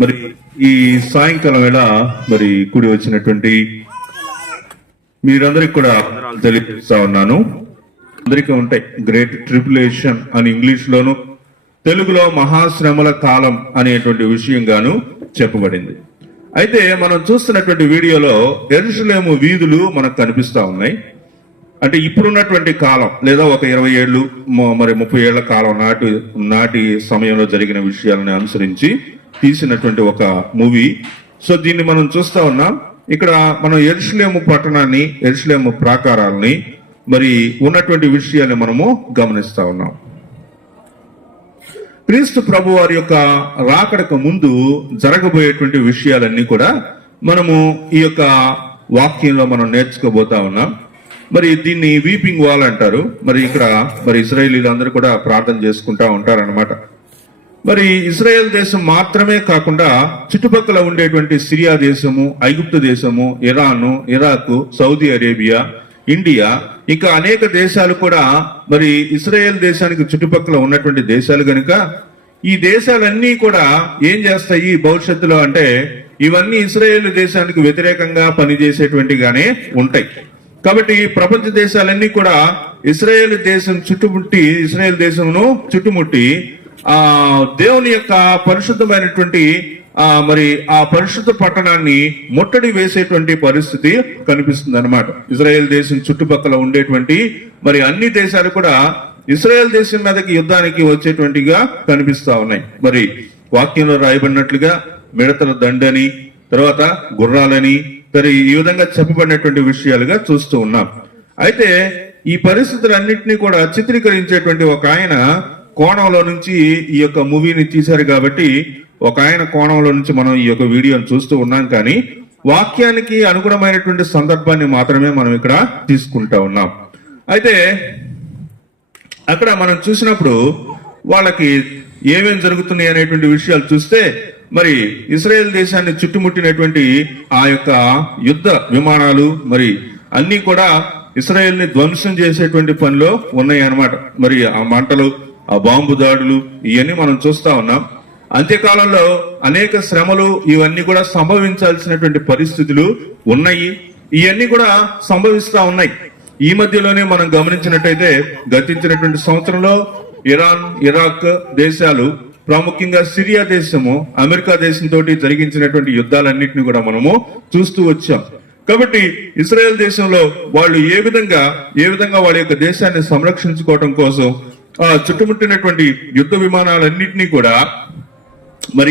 మరి ఈ సాయంకాలం వేళ మరి కూడి వచ్చినటువంటి మీరందరికి కూడా వందనాలు తెలియజేస్తా ఉన్నాను. అందరికీ ఉంటాయి. గ్రేట్ ట్రిపులేషన్ అని ఇంగ్లీష్ లోను తెలుగులో మహాశ్రమల కాలం అనేటువంటి విషయం గాను చెప్పబడింది. అయితే మనం చూస్తున్నటువంటి వీడియోలో ఎరుసలేము వీధులు మనకు కనిపిస్తా ఉన్నాయి. అంటే ఇప్పుడున్నటువంటి కాలం లేదా ఒక ఇరవై ఏళ్ళు మరి ముప్పై ఏళ్ళ కాలం నాటి నాటి సమయంలో జరిగిన విషయాలను అనుసరించి తీసినటువంటి ఒక మూవీ. సో దీన్ని మనం చూస్తా ఉన్నాం. ఇక్కడ మనం ఎరుసలేము పట్టణాన్ని ఎరుసలేము ప్రాకారాలని మరి ఉన్నటువంటి విషయాన్ని మనము గమనిస్తా ఉన్నాం. క్రీస్తు ప్రభు వారి యొక్క రాకడకు ముందు జరగబోయేటువంటి విషయాలన్నీ కూడా మనము ఈ యొక్క వాక్యంలో మనం నేర్చుకోబోతా ఉన్నాం. మరి దీన్ని వీపింగ్ వాల్ అంటారు. మరి ఇక్కడ మరి ఇస్రాయేలీలు అందరూ కూడా ప్రార్థన చేసుకుంటా ఉంటారనమాట మరి ఇస్రాయేల్ దేశం మాత్రమే కాకుండా చుట్టుపక్కల ఉండేటువంటి సిరియా దేశము ఐగుప్తు దేశము Iran Iraq Saudi Arabia India ఇంకా అనేక దేశాలు కూడా మరి ఇస్రాయేల్ దేశానికి చుట్టుపక్కల ఉన్నటువంటి దేశాలు గనుక ఈ దేశాలన్నీ కూడా ఏం చేస్తాయి భవిష్యత్తులో అంటే ఇవన్నీ ఇస్రాయేల్ దేశానికి వ్యతిరేకంగా పనిచేసేటువంటిగానే ఉంటాయి. కాబట్టి ప్రపంచ దేశాలన్నీ కూడా ఇస్రాయేల్ దేశం చుట్టుముట్టి ఇస్రాయేల్ దేశమును చుట్టుముట్టి ఆ దేవుని యొక్క పరిశుద్ధమైనటువంటి ఆ మరి ఆ పరిశుద్ధ పట్టణాన్ని ముట్టడి వేసేటువంటి పరిస్థితి కనిపిస్తుంది అనమాట ఇజ్రాయెల్ దేశం చుట్టుపక్కల ఉండేటువంటి మరి అన్ని దేశాలు కూడా ఇస్రాయెల్ దేశం మీదకి యుద్ధానికి వచ్చేటువంటిగా కనిపిస్తా ఉన్నాయి. మరి వాక్యంలో రాయబడినట్లుగా మిడతల దండని తర్వాత గుర్రాలని మరి ఈ విధంగా చెప్పబడినటువంటి విషయాలుగా చూస్తూ ఉన్నాం. అయితే ఈ పరిస్థితులన్నింటినీ కూడా చిత్రీకరించేటువంటి ఒక ఆయన కోణంలో నుంచి ఈ యొక్క మూవీని తీశారు కాబట్టి ఒక ఆయన కోణంలో నుంచి మనం ఈ యొక్క వీడియోను చూస్తూ ఉన్నాం కానీ వాక్యానికి అనుగుణమైనటువంటి సందర్భాన్ని మాత్రమే మనం ఇక్కడ తీసుకుంటా ఉన్నాం. అయితే అక్కడ మనం చూసినప్పుడు వాళ్ళకి ఏమేం జరుగుతున్నాయి అనేటువంటి విషయాలు చూస్తే మరి ఇస్రాయేల్ దేశాన్ని చుట్టుముట్టినటువంటి ఆ యొక్క యుద్ధ విమానాలు మరి అన్ని కూడా ఇస్రాయేల్ని ధ్వంసం చేసేటువంటి పనిలో ఉన్నాయి అన్నమాట మరి ఆ మంటలు ఆ బాంబు దాడులు ఇవన్నీ మనం చూస్తా ఉన్నాం. అంత్యకాలంలో అనేక శ్రమలు ఇవన్నీ కూడా సంభవించాల్సినటువంటి పరిస్థితులు ఉన్నాయి. ఇవన్నీ కూడా సంభవిస్తా ఉన్నాయి. ఈ మధ్యలోనే మనం గమనించినట్టయితే గతించినటువంటి సంవత్సరంలో ఇరాన్ ఇరాక్ దేశాలు ప్రాముఖ్యంగా సిరియా దేశము అమెరికా దేశంతో జరిగించినటువంటి యుద్ధాలన్నింటినీ కూడా మనము చూస్తూ వచ్చాం. కాబట్టి ఇస్రాయెల్ దేశంలో వాళ్ళు ఏ విధంగా ఏ విధంగా వాళ్ళ యొక్క దేశాన్ని సంరక్షించుకోవడం కోసం ఆ చుట్టుముట్టినటువంటి యుద్ధ విమానాలన్నింటినీ కూడా మరి